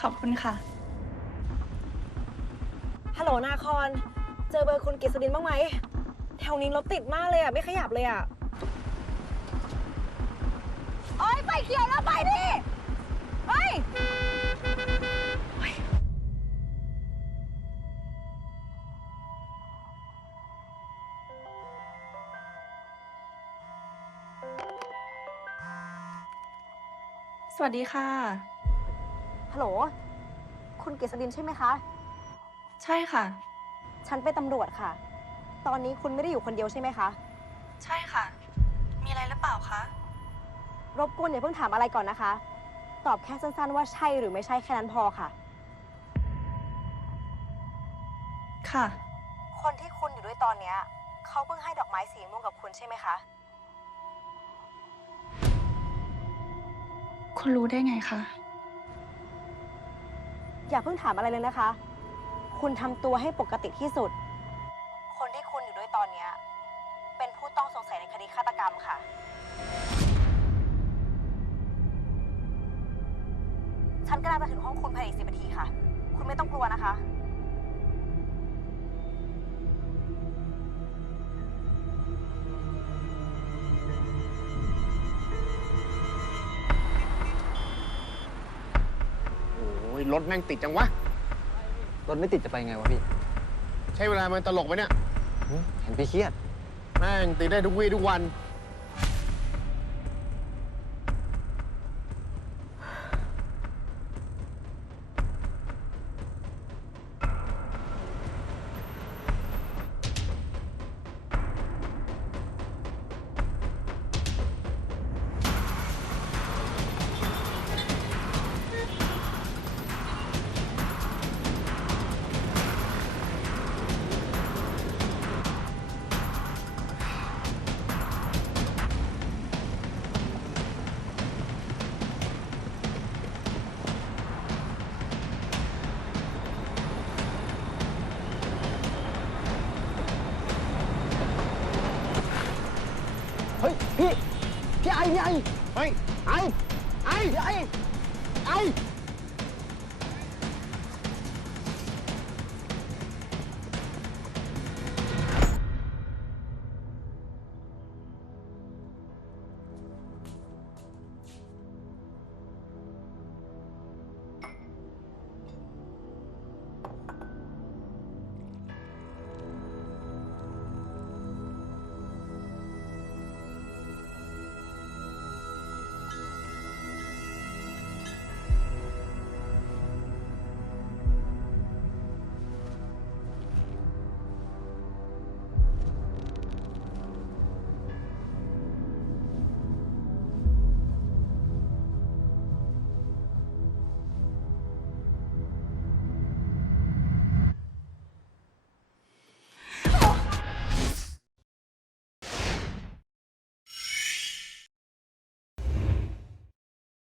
ขอบคุณค่ะ ฮัลโหลนาคอน เจอเบอร์คุณกฤษดินบ้างไหม แถวนี้รถติดมากเลยอะ ไม่ขยับเลยอะ โอ้ยไฟเขียวแล้วไปดิเฮ้ย สวัสดีค่ะ ฮัลโหล คุณกฤษดินใช่ไหมคะ ใช่ค่ะ ฉันเป็นตำรวจค่ะ ตอนนี้คุณไม่ได้อยู่คนเดียวใช่ไหมคะ ใช่ค่ะ มีอะไรหรือเปล่าคะ รบกวนอย่าเพิ่งถามอะไรก่อนนะคะ ตอบแค่สั้นๆว่าใช่หรือไม่ใช่แค่นั้นพอค่ะ ค่ะ คนที่คุณอยู่ด้วยตอนเนี้ยเขาเพิ่งให้ดอกไม้สีม่วงกับคุณใช่ไหมคะ คุณรู้ได้ไงคะ อย่าเพิ่งถามอะไรเลยนะคะ คุณทำตัวให้ปกติที่สุด คนที่คุณอยู่ด้วยตอนเนี้ยเป็นผู้ต้องสงสัยในคดีฆาตกรรมค่ะ ฉันกำลังจะถึงห้องคุณภายในสิบนาทีค่ะ คุณไม่ต้องกลัวนะคะ รถแม่งติดจังวะ รถไม่ติดจะไปไงวะพี่ใช้เวลามันตลกไหมเนี่ยหึเห็นพี่เครียด แม่งติดได้ทุกวี่ทุกวัน ฮ้ยพี่พี่ไอพี่ไอเฮ้ยไอ้ไอ้พี่ไอไอ้